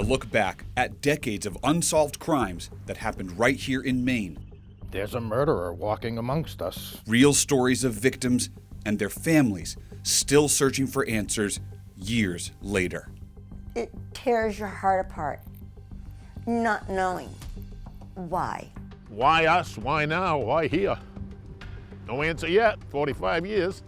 a look back at decades of unsolved crimes that happened right here in Maine. There's a murderer walking amongst us. Real stories of victims and their families still searching for answers years later. It tears your heart apart, not knowing why. Why us? Why now? Why here? No answer yet. 45 years.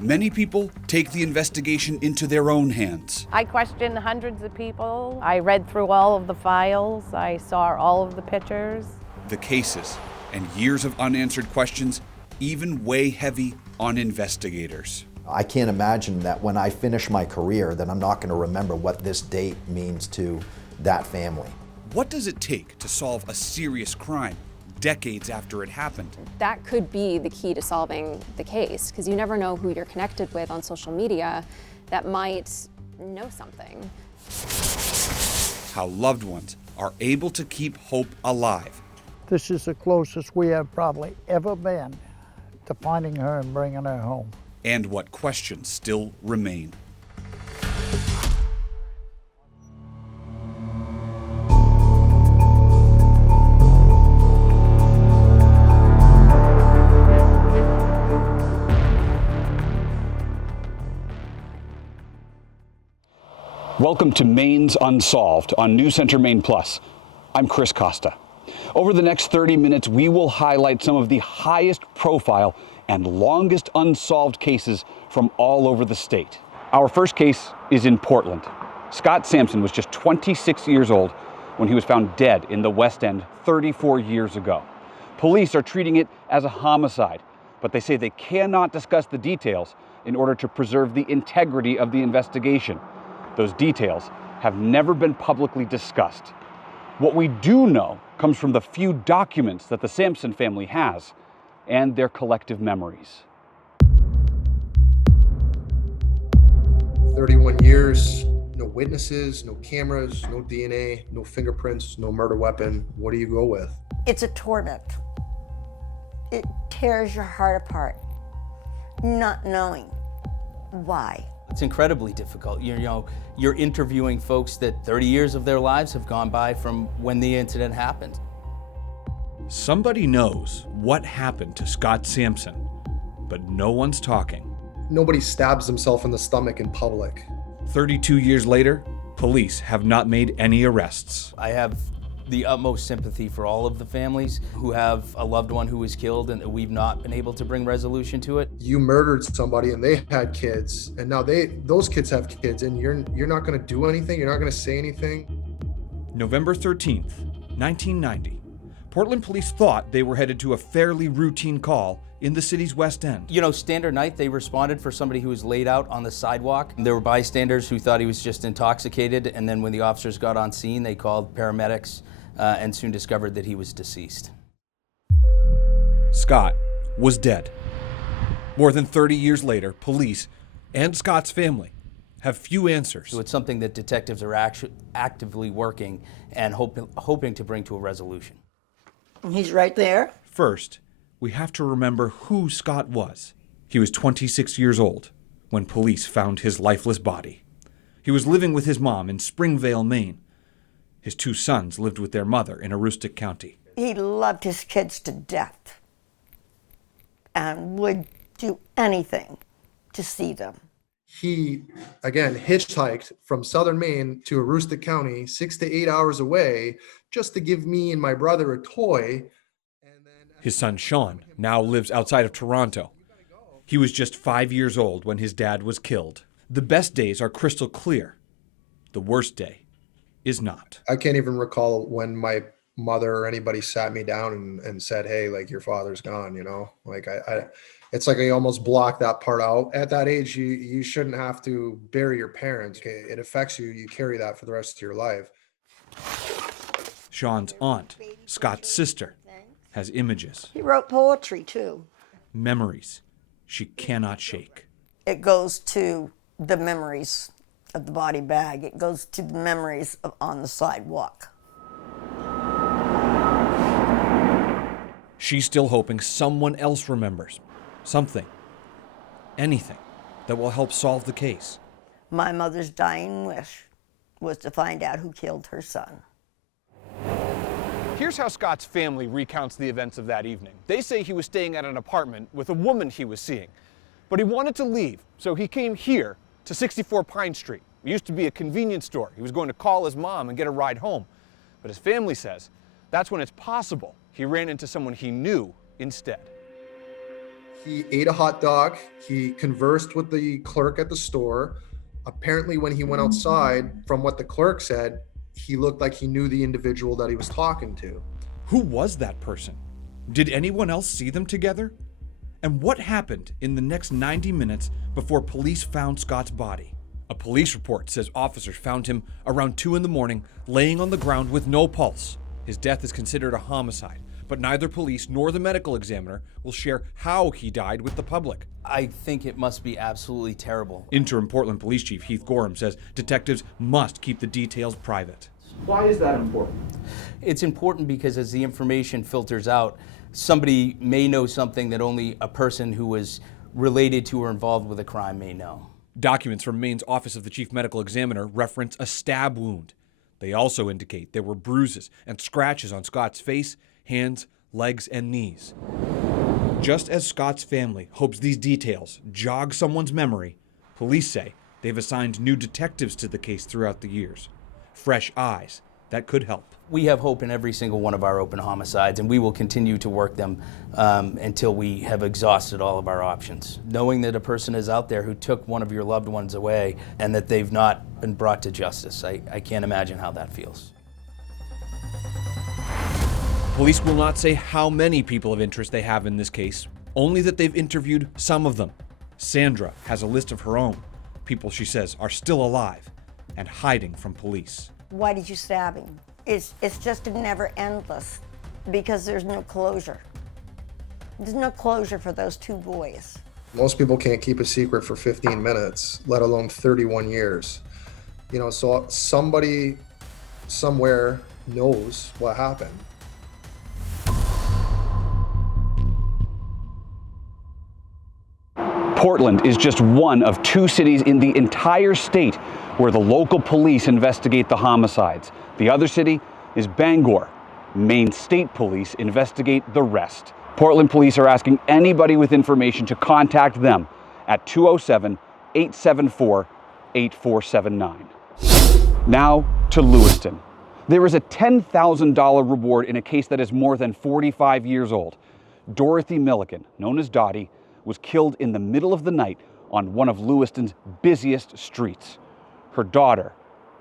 Many people take the investigation into their own hands. I questioned hundreds of people. I read through all of the files. I saw all of the pictures. The cases and years of unanswered questions even weigh heavy on investigators. I can't imagine that when I finish my career that I'm not going to remember what this date means to that family. What does it take to solve a serious crime decades after it happened? That could be the key to solving the case, because you never know who you're connected with on social media that might know something. How loved ones are able to keep hope alive. This is the closest we have probably ever been to finding her and bringing her home. And what questions still remain. Welcome to Maine's Unsolved on News Center Maine Plus. I'm Chris Costa. Over the next 30 minutes, we will highlight some of the highest profile and longest unsolved cases from all over the state. Our first case is in Portland. Scott Sampson was just 26 years old when he was found dead in the West End 34 years ago. Police are treating it as a homicide, but they say they cannot discuss the details in order to preserve the integrity of the investigation. Those details have never been publicly discussed. What we do know comes from the few documents that the Samson family has and their collective memories. 31 years, no witnesses, no cameras, no DNA, no fingerprints, no murder weapon. What do you go with? It's a torment. It tears your heart apart, not knowing why. It's incredibly difficult. You're interviewing folks that 30 years of their lives have gone by from when the incident happened. Somebody knows what happened to Scott Sampson, but no one's talking. Nobody stabs himself in the stomach in public. 32 years later, police have not made any arrests. I have the utmost sympathy for all of the families who have a loved one who was killed and we've not been able to bring resolution to it. You murdered somebody and they had kids, and now those kids have kids, and you're not going to do anything. You're not going to say anything. November 13th, 1990. Portland police thought they were headed to a fairly routine call in the city's West End. Standard night, they responded for somebody who was laid out on the sidewalk. There were bystanders who thought he was just intoxicated, and then when the officers got on scene, they called paramedics and soon discovered that he was deceased. Scott was dead. More than 30 years later, police and Scott's family have few answers. So it's something that detectives are actively working and hoping to bring to a resolution. He's right there. First, we have to remember who Scott was. He was 26 years old when police found his lifeless body. He was living with his mom in Springvale, Maine. His two sons lived with their mother in Aroostook County. He loved his kids to death and would do anything to see them. He, again, hitchhiked from southern Maine to Aroostook County, 6 to 8 hours away, just to give me and my brother a toy. His son Sean now lives outside of Toronto. He was just 5 years old when his dad was killed. The best days are crystal clear. The worst day is not. I can't even recall when my mother or anybody sat me down and said, hey, like, your father's gone, Like, it's like I almost blocked that part out. At that age, you shouldn't have to bury your parents. It affects you. You carry that for the rest of your life. Sean's aunt, Scott's sister, has images. He wrote poetry, too. Memories she cannot shake. It goes to the memories of the body bag. It goes to the memories of on the sidewalk. She's still hoping someone else remembers. Something, anything, that will help solve the case. My mother's dying wish was to find out who killed her son. Here's how Scott's family recounts the events of that evening. They say he was staying at an apartment with a woman he was seeing, but he wanted to leave, so he came here to 64 Pine Street. It used to be a convenience store. He was going to call his mom and get a ride home. But his family says that's when it's possible he ran into someone he knew instead. He ate a hot dog. He conversed with the clerk at the store. Apparently, when he went outside, from what the clerk said, he looked like he knew the individual that he was talking to. Who was that person? Did anyone else see them together? And what happened in the next 90 minutes before police found Scott's body? A police report says officers found him around 2 in the morning, laying on the ground with no pulse. His death is considered a homicide, but neither police nor the medical examiner will share how he died with the public. I think it must be absolutely terrible. Interim Portland Police Chief Heath Gorham says detectives must keep the details private. Why is that important? It's important because as the information filters out, somebody may know something that only a person who was related to or involved with a crime may know. Documents from Maine's Office of the Chief Medical Examiner reference a stab wound. They also indicate there were bruises and scratches on Scott's face, hands, legs, and knees. Just as Scott's family hopes these details jog someone's memory, police say they've assigned new detectives to the case throughout the years. Fresh eyes that could help. We have hope in every single one of our open homicides, and we will continue to work them until we have exhausted all of our options. Knowing that a person is out there who took one of your loved ones away and that they've not been brought to justice, I can't imagine how that feels. Police will not say how many people of interest they have in this case, only that they've interviewed some of them. Sandra has a list of her own, people she says are still alive and hiding from police. Why did you stab him? It's just never endless because there's no closure. There's no closure for those two boys. Most people can't keep a secret for 15 minutes, let alone 31 years. You know, so somebody somewhere knows what happened. Portland is just one of 2 cities in the entire state where the local police investigate the homicides. The other city is Bangor. Maine State Police investigate the rest. Portland police are asking anybody with information to contact them at 207-874-8479. Now to Lewiston. There is a $10,000 reward in a case that is more than 45 years old. Dorothy Milliken, known as Dottie, was killed in the middle of the night on one of Lewiston's busiest streets. Her daughter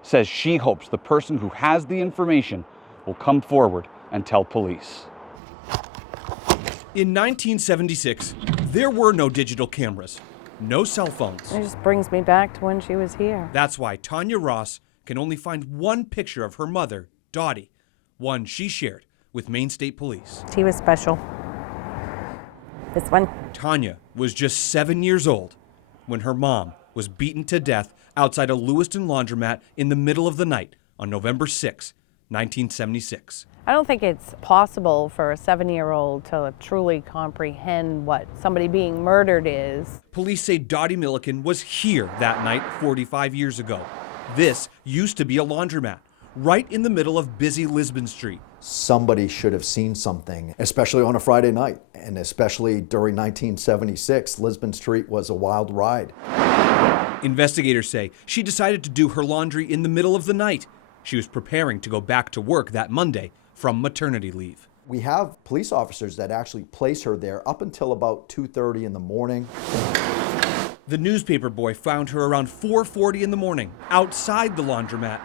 says she hopes the person who has the information will come forward and tell police. In 1976, there were no digital cameras, no cell phones. It just brings me back to when she was here. That's why Tanya Ross can only find one picture of her mother, Dottie, one she shared with Maine State Police. She was special. This one. Tanya was just 7 years old when her mom was beaten to death outside a Lewiston laundromat in the middle of the night on November 6, 1976. I don't think it's possible for a 7-year-old to truly comprehend what somebody being murdered is. Police say Dorothy Milliken was here that night 45 years ago. This used to be a laundromat, right in the middle of busy Lisbon Street. Somebody should have seen something, especially on a Friday night, and especially during 1976, Lisbon Street was a wild ride. Investigators say she decided to do her laundry in the middle of the night. She was preparing to go back to work that Monday from maternity leave. We have police officers that actually place her there up until about 2:30 in the morning. The newspaper boy found her around 4:40 in the morning outside the laundromat,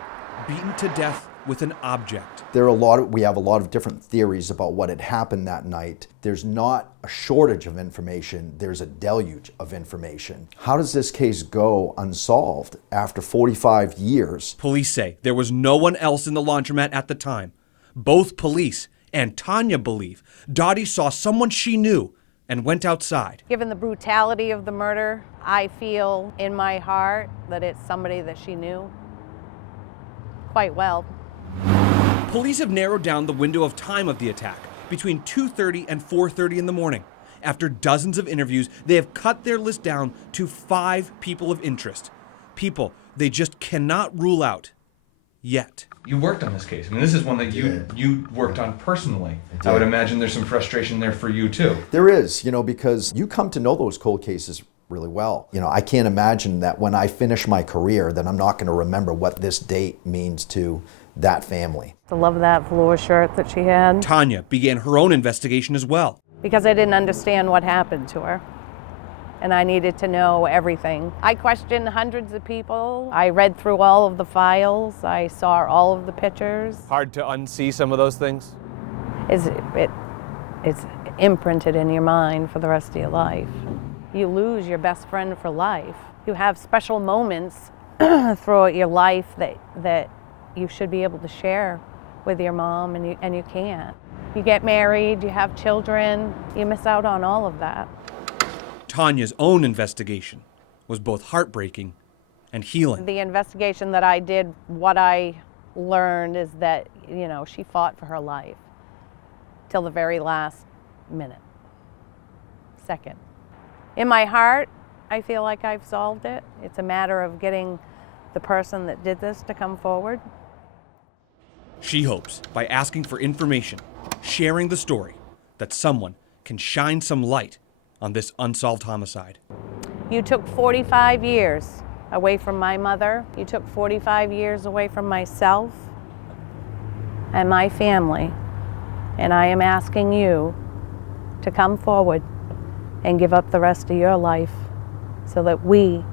beaten to death with an object. We have a lot of different theories about what had happened that night. There's not a shortage of information, there's a deluge of information. How does this case go unsolved after 45 years? Police say there was no one else in the laundromat at the time. Both police and Tanya believe Dottie saw someone she knew and went outside. Given the brutality of the murder, I feel in my heart that it's somebody that she knew quite well. Police have narrowed down the window of time of the attack between 2:30 and 4:30 in the morning. After dozens of interviews, they have cut their list down to 5 people of interest. People they just cannot rule out yet. You worked on this case. I mean, this is one that you worked on personally. I would imagine there's some frustration there for you too. There is, because you come to know those cold cases really well. I can't imagine that when I finish my career that I'm not going to remember what this date means to that family. I love that velour shirt that she had. Tanya began her own investigation as well. Because I didn't understand what happened to her. And I needed to know everything. I questioned hundreds of people. I read through all of the files. I saw all of the pictures. Hard to unsee some of those things? It's imprinted in your mind for the rest of your life. You lose your best friend for life. You have special moments throughout your life that you should be able to share with your mom, and you can't. You get married, you have children, you miss out on all of that. Tanya's own investigation was both heartbreaking and healing. The investigation that I did, what I learned is that, she fought for her life till the very last second. In my heart, I feel like I've solved it. It's a matter of getting the person that did this to come forward. She hopes by asking for information, sharing the story, that someone can shine some light on this unsolved homicide. You took 45 years away from my mother. You took 45 years away from myself and my family. And I am asking you to come forward and give up the rest of your life so that we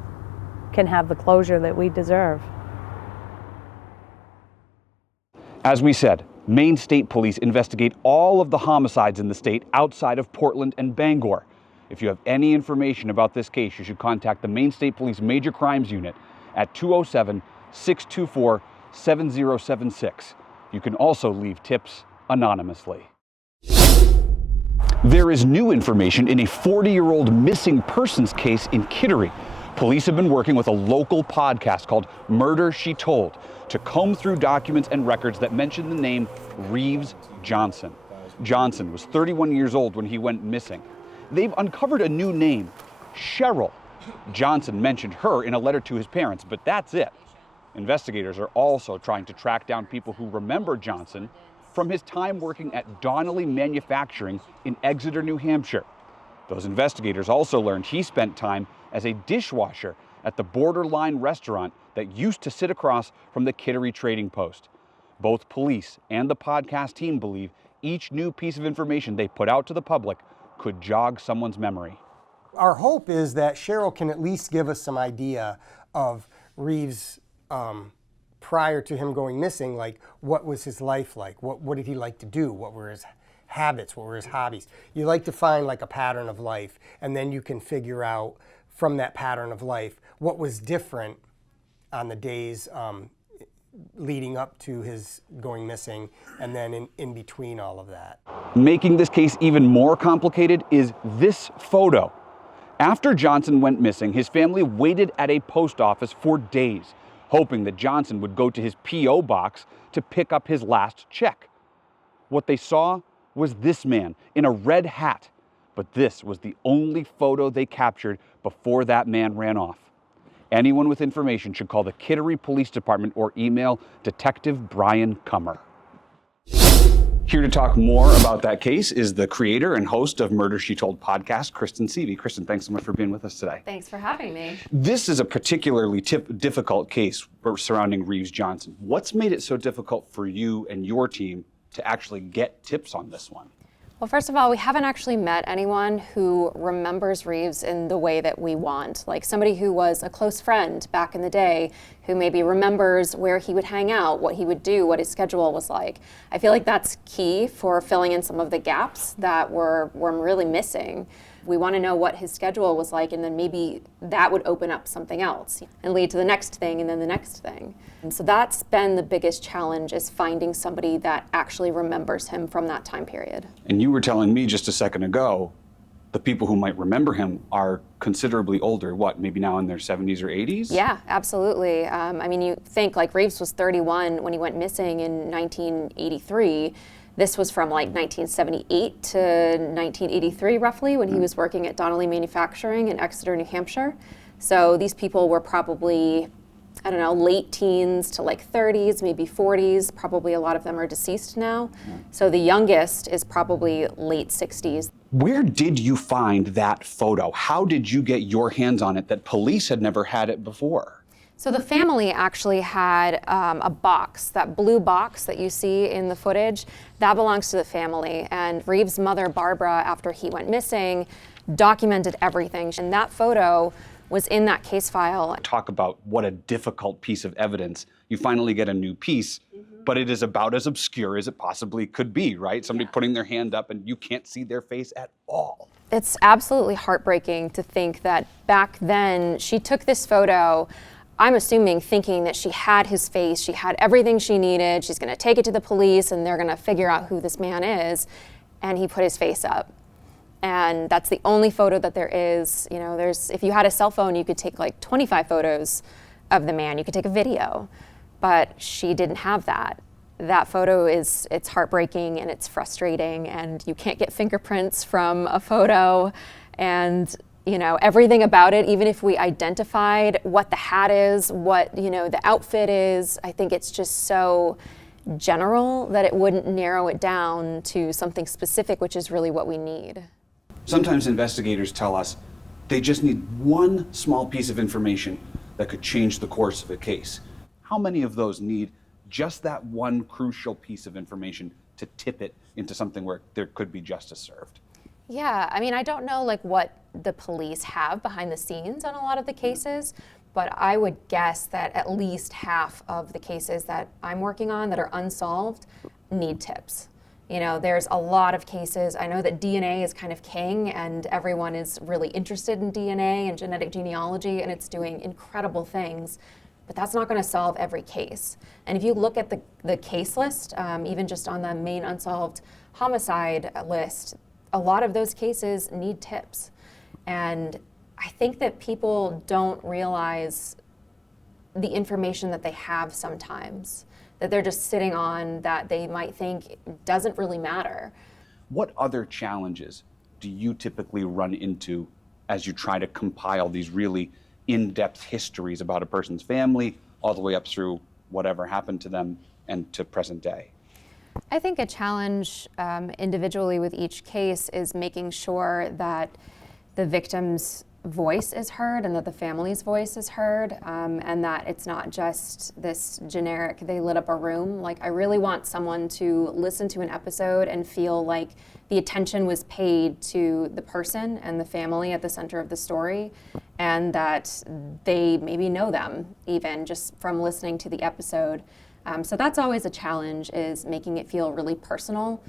can have the closure that we deserve. As we said, Maine State Police investigate all of the homicides in the state outside of Portland and Bangor. If you have any information about this case, you should contact the Maine State Police Major Crimes Unit at 207-624-7076. You can also leave tips anonymously. There is new information in a 40-year-old missing persons case in Kittery. Police have been working with a local podcast called Murder, She Told to comb through documents and records that mention the name Reeves Johnson. Johnson was 31 years old when he went missing. They've uncovered a new name, Cheryl. Johnson mentioned her in a letter to his parents, but that's it. Investigators are also trying to track down people who remember Johnson from his time working at Donnelly Manufacturing in Exeter, New Hampshire. Those investigators also learned he spent time as a dishwasher at the Borderline restaurant that used to sit across from the Kittery Trading Post. Both police and the podcast team believe each new piece of information they put out to the public could jog someone's memory. Our hope is that Cheryl can at least give us some idea of Reeves prior to him going missing, like what was his life like? What did he like to do? What were his habits? What were his hobbies? You like to find like a pattern of life, and then you can figure out from that pattern of life what was different on the days leading up to his going missing, and then in between all of that. Making this case even more complicated is this photo. After Johnson went missing, his family waited at a post office for days, hoping that Johnson would go to his P.O. box to pick up his last check. What they saw was this man in a red hat, but this was the only photo they captured before that man ran off. Anyone with information should call the Kittery Police Department or email Detective Brian Cummer. Here to talk more about that case is the creator and host of Murder, She Told podcast, Kristen Seavey. Kristen, thanks so much for being with us today. Thanks for having me. This is a particularly difficult case surrounding Reeves Johnson. What's made it so difficult for you and your team to actually get tips on this one? Well, first of all, we haven't actually met anyone who remembers Reeves in the way that we want. Like somebody who was a close friend back in the day, who maybe remembers where he would hang out, what he would do, what his schedule was like. I feel like that's key for filling in some of the gaps that we're really missing. We want to know what his schedule was like, and then maybe that would open up something else and lead to the next thing and then the next thing. And so that's been the biggest challenge, is finding somebody that actually remembers him from that time period. And you were telling me just a second ago, the people who might remember him are considerably older, what, maybe now in their 70s or 80s? Yeah, absolutely. I mean, you think like Reeves was 31 when he went missing in 1983. This was from like 1978 to 1983 roughly, when he was working at Donnelly Manufacturing in Exeter, New Hampshire. So these people were probably I don't know, late teens to like 30s, maybe 40s. Probably a lot of them are deceased now. So the youngest is probably late 60s. Where did you find that photo? How did you get your hands on it that police had never had it before? So the family actually had a box, that blue box that you see in the footage, that belongs to the family. And Reeves' mother, Barbara, after he went missing, documented everything. And that photo was in that case file. Talk about what a difficult piece of evidence. You finally get a new piece, but it is about as obscure as it possibly could be, right? Somebody putting their hand up and you can't see their face at all. It's absolutely heartbreaking to think that back then she took this photo, I'm assuming thinking that she had his face, she had everything she needed, she's gonna take it to the police and they're gonna figure out who this man is, and he put his face up. And that's the only photo that there is. You know, if you had a cell phone, you could take like 25 photos of the man. You could take a video, but she didn't have that. That photo it's heartbreaking and it's frustrating, and you can't get fingerprints from a photo, and you know, everything about it, even if we identified what the hat is, what, you know, the outfit is, I think it's just so general that it wouldn't narrow it down to something specific, which is really what we need. Sometimes investigators tell us they just need one small piece of information that could change the course of a case. How many of those need just that one crucial piece of information to tip it into something where there could be justice served? Yeah, I mean, I don't know like what the police have behind the scenes on a lot of the cases, but I would guess that at least half of the cases that I'm working on that are unsolved need tips. You know, there's a lot of cases. I know that DNA is kind of king and everyone is really interested in DNA and genetic genealogy, and it's doing incredible things, but that's not going to solve every case. And if you look at the case list, even just on the Maine Unsolved homicide list, a lot of those cases need tips. And I think that people don't realize the information that they have sometimes, that they're just sitting on, that they might think doesn't really matter. What other challenges do you typically run into as you try to compile these really in-depth histories about a person's family, all the way up through whatever happened to them and to present day? I think a challenge individually with each case is making sure that the victim's voice is heard and that the family's voice is heard, and that it's not just this generic, they lit up a room. Like, I really want someone to listen to an episode and feel like the attention was paid to the person and the family at the center of the story, and that they maybe know them even just from listening to the episode. So that's always a challenge, is making it feel really personal.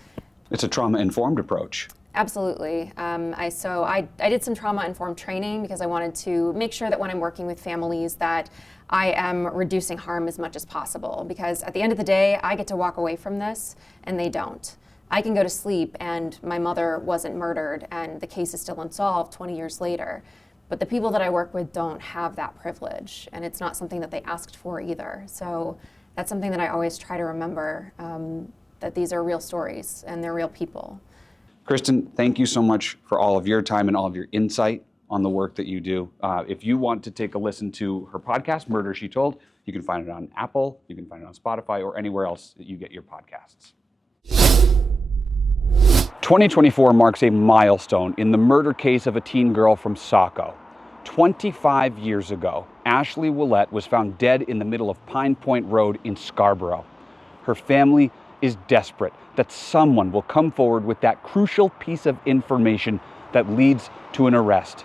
It's a trauma-informed approach. Absolutely. I did some trauma-informed training because I wanted to make sure that when I'm working with families that I am reducing harm as much as possible, because at the end of the day, I get to walk away from this and they don't. I can go to sleep and my mother wasn't murdered and the case is still unsolved 20 years later. But the people that I work with don't have that privilege, and it's not something that they asked for either. So that's something that I always try to remember, that these are real stories and they're real people. Kristen, thank you so much for all of your time and all of your insight on the work that you do. If you want to take a listen to her podcast, Murder, She Told, you can find it on Apple, you can find it on Spotify, or anywhere else that you get your podcasts. 2024 marks a milestone in the murder case of a teen girl from Saco. 25 years ago, Ashley Ouellette was found dead in the middle of Pine Point Road in Scarborough. Her family is desperate that someone will come forward with that crucial piece of information that leads to an arrest.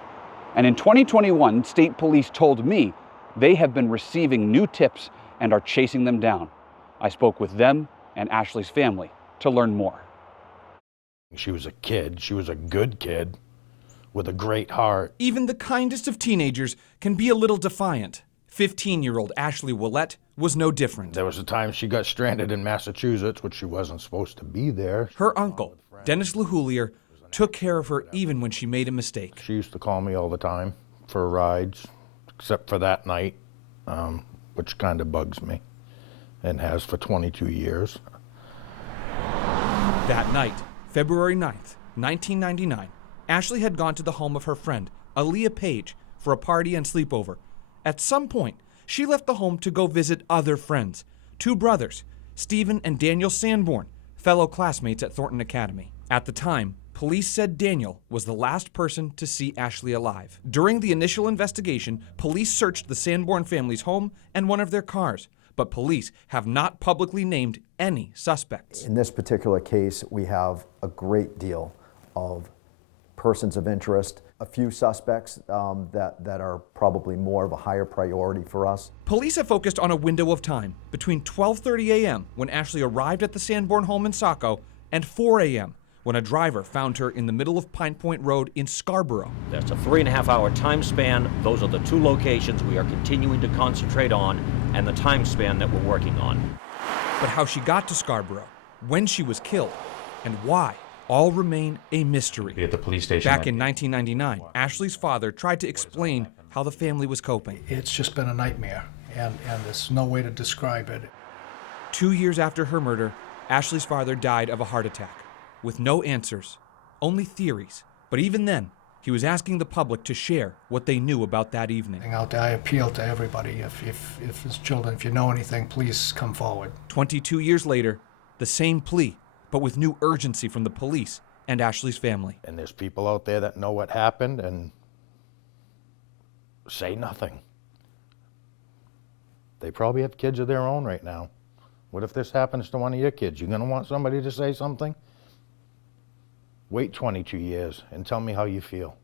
And in 2021, state police told me they have been receiving new tips and are chasing them down. I spoke with them and Ashley's family to learn more. She was a kid. She was a good kid with a great heart. Even the kindest of teenagers can be a little defiant. 15-year-old Ashley Ouellette was no different. There was a time she got stranded in Massachusetts, which she wasn't supposed to be there. Her uncle, Dennis LeHoulier, took care of her even when she made a mistake. She used to call me all the time for rides, except for that night, which kind of bugs me, and has for 22 years. That night, February 9th, 1999, Ashley had gone to the home of her friend, Aaliyah Page, for a party and sleepover. At some point, she left the home to go visit other friends, two brothers, Stephen and Daniel Sanborn, fellow classmates at Thornton Academy. At the time, police said Daniel was the last person to see Ashley alive. During the initial investigation, police searched the Sanborn family's home and one of their cars, but police have not publicly named any suspects. In this particular case, we have a great deal of persons of interest, a few suspects that are probably more of a higher priority for us. Police have focused on a window of time between 12:30 a.m. when Ashley arrived at the Sanborn home in Saco and 4 a.m. when a driver found her in the middle of Pine Point Road in Scarborough. That's a 3.5-hour time span. Those are the two locations we are continuing to concentrate on and the time span that we're working on. But how she got to Scarborough, when she was killed, and why all remain a mystery. At the police station. Back in 1999, Ashley's father tried to explain how the family was coping. It's just been a nightmare, and there's no way to describe it. 2 years after her murder, Ashley's father died of a heart attack, with no answers, only theories. But even then, he was asking the public to share what they knew about that evening. Out there, I appeal to everybody. If it's children, if you know anything, please come forward. 22 years later, the same plea, but with new urgency from the police and Ashley's family. And there's people out there that know what happened and say nothing. They probably have kids of their own right now. What if this happens to one of your kids? You gonna want somebody to say something? Wait 22 years and tell me how you feel.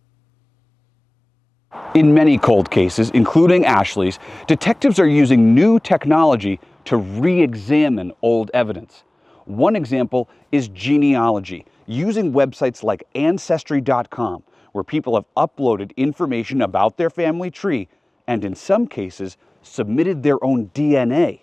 In many cold cases, including Ashley's, detectives are using new technology to re-examine old evidence. One example is genealogy, using websites like Ancestry.com, where people have uploaded information about their family tree and, in some cases, submitted their own DNA.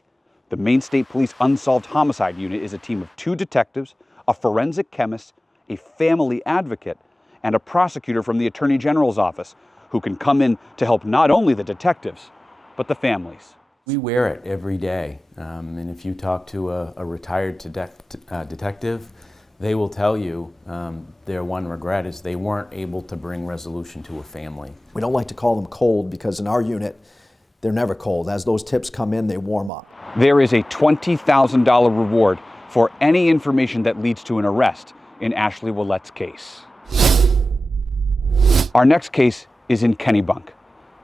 The Maine State Police Unsolved Homicide Unit is a team of 2 detectives, a forensic chemist, a family advocate, and a prosecutor from the Attorney General's office, who can come in to help not only the detectives, but the families. We wear it every day, and if you talk to a retired detective, they will tell you their one regret is they weren't able to bring resolution to a family. We don't like to call them cold because in our unit, they're never cold. As those tips come in, they warm up. There is a $20,000 reward for any information that leads to an arrest in Ashley Ouellette's case. Our next case is in Kennebunk.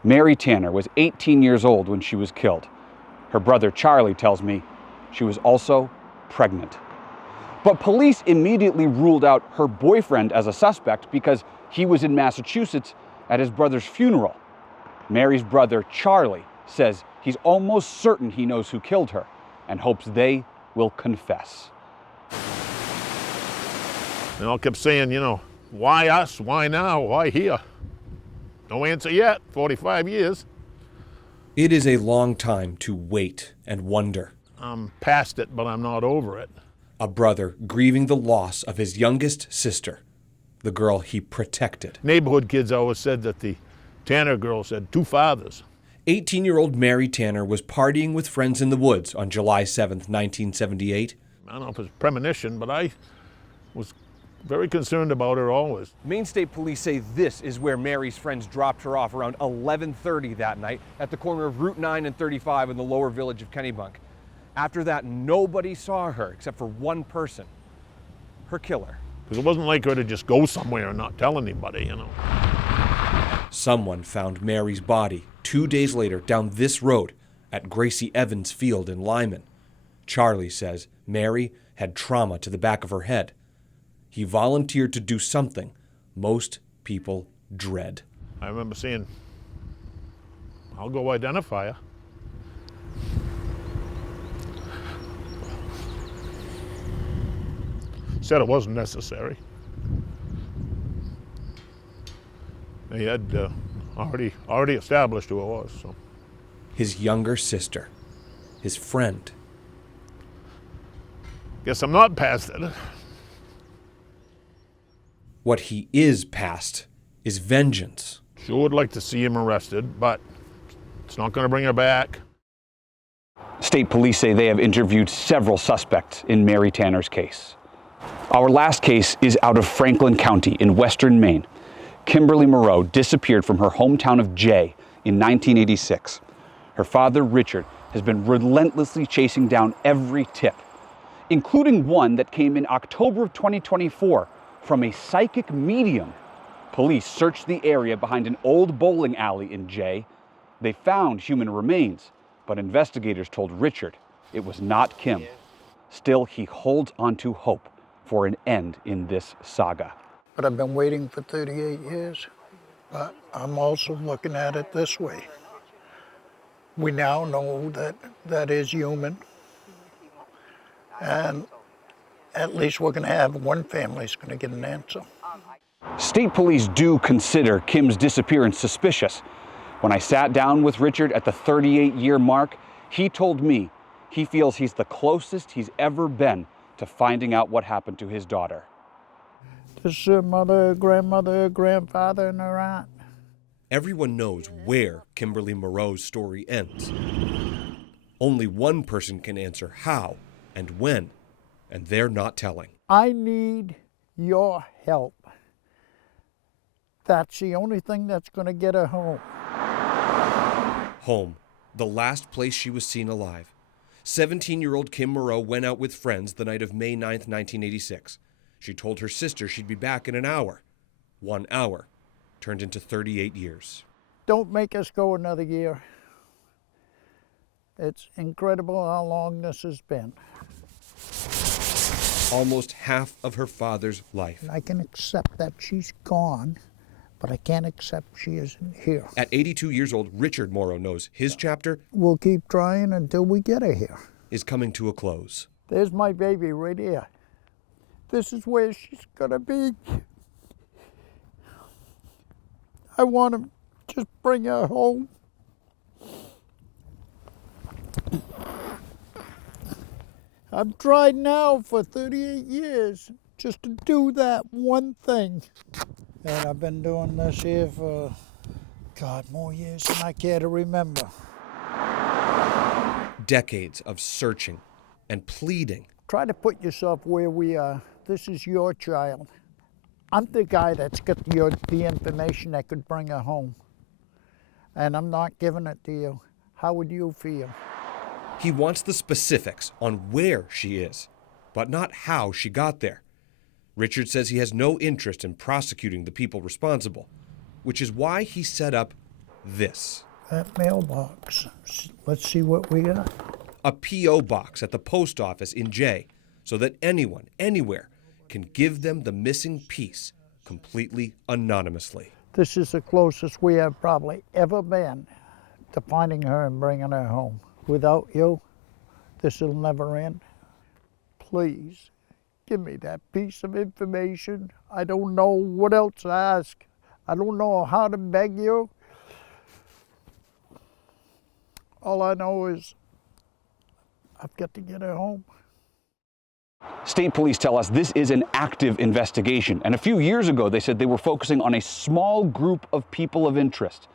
Mary Tanner was 18 years old when she was killed. Her brother Charlie tells me she was also pregnant. But police immediately ruled out her boyfriend as a suspect because he was in Massachusetts at his brother's funeral. Mary's brother Charlie says he's almost certain he knows who killed her and hopes they will confess. They all kept saying, you know, why us? Why now? Why here? No answer yet, 45 years. It is a long time to wait and wonder. I'm past it, but I'm not over it. A brother grieving the loss of his youngest sister, the girl he protected. Neighborhood kids always said that the Tanner girls had 2 fathers. 18-year-old Mary Tanner was partying with friends in the woods on July 7th, 1978. I don't know if it's premonition, but I was very concerned about her always. Maine State Police say this is where Mary's friends dropped her off around 11:30 that night at the corner of Route 9 and 35 in the lower village of Kennebunk. After that, nobody saw her except for one person, her killer. Because it wasn't like her to just go somewhere and not tell anybody, you know. Someone found Mary's body 2 days later down this road at Gracie Evans Field in Lyman. Charlie says Mary had trauma to the back of her head. He volunteered to do something most people dread. I remember saying, I'll go identify her. Said it wasn't necessary. They had already established who it was. So. His younger sister, his friend. Guess I'm not past it. What he is past is vengeance. Sure would like to see him arrested, but it's not going to bring her back. State police say they have interviewed several suspects in Mary Tanner's case. Our last case is out of Franklin County in western Maine. Kimberly Moreau disappeared from her hometown of Jay in 1986. her father, Richard, has been relentlessly chasing down every tip, including one that came in October of 2024 from a psychic medium. Police searched the area behind an old bowling alley in Jay. They found human remains, but investigators told Richard it was not Kim. Still, he holds on to hope for an end in this saga. But I've been waiting for 38 years. But I'm also looking at it this way. We now know that that is human. And at least we're going to have one family's going to get an answer. State police do consider Kim's disappearance suspicious. When I sat down with Richard at the 38-year mark, he told me he feels he's the closest he's ever been to finding out what happened to his daughter. This is her mother, her grandmother, her grandfather, and her aunt. Everyone knows where Kimberly Moreau's story ends. Only one person can answer how and when, and they're not telling. I need your help. That's the only thing that's going to get her home. Home, the last place she was seen alive. 17-year-old Kim Moreau went out with friends the night of May 9th, 1986. She told her sister she'd be back in an hour. 1 hour turned into 38 years. Don't make us go another year. It's incredible how long this has been. Almost half of her father's life. I can accept that she's gone, but I can't accept she isn't here. At 82 years old, Richard Moreau knows his chapter We'll keep trying until we get her here. is coming to a close. There's my baby right here. This is where she's gonna be. I want to just bring her home. I've tried now for 38 years just to do that one thing. And I've been doing this here for, God, more years than I care to remember. Decades of searching and pleading. Try to put yourself where we are. This is your child. I'm the guy that's got the information that could bring her home. And I'm not giving it to you. How would you feel? He wants the specifics on where she is, but not how she got there. Richard says he has no interest in prosecuting the people responsible, which is why he set up this. That mailbox. Let's see what we got. A P.O. box at the post office in Jay, so that anyone, anywhere, can give them the missing piece completely anonymously. This is the closest we have probably ever been to finding her and bringing her home. Without you, this will never end. Please, give me that piece of information. I don't know what else to ask. I don't know how to beg you. All I know is I've got to get her home. State police tell us this is an active investigation, and a few years ago they said they were focusing on a small group of people of interest.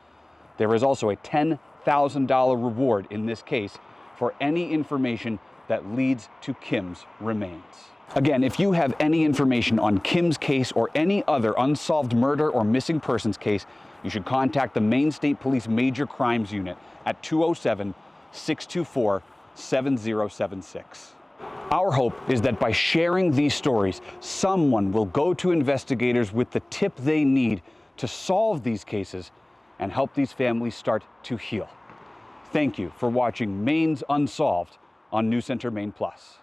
There is also a $10,000 reward in this case for any information that leads to Kim's remains. Again, if you have any information on Kim's case or any other unsolved murder or missing persons case, you should contact the Maine State Police Major Crimes Unit at 207-624-7076. Our hope is that by sharing these stories, someone will go to investigators with the tip they need to solve these cases and help these families start to heal. Thank you for watching Maine's Unsolved on News Center Maine Plus.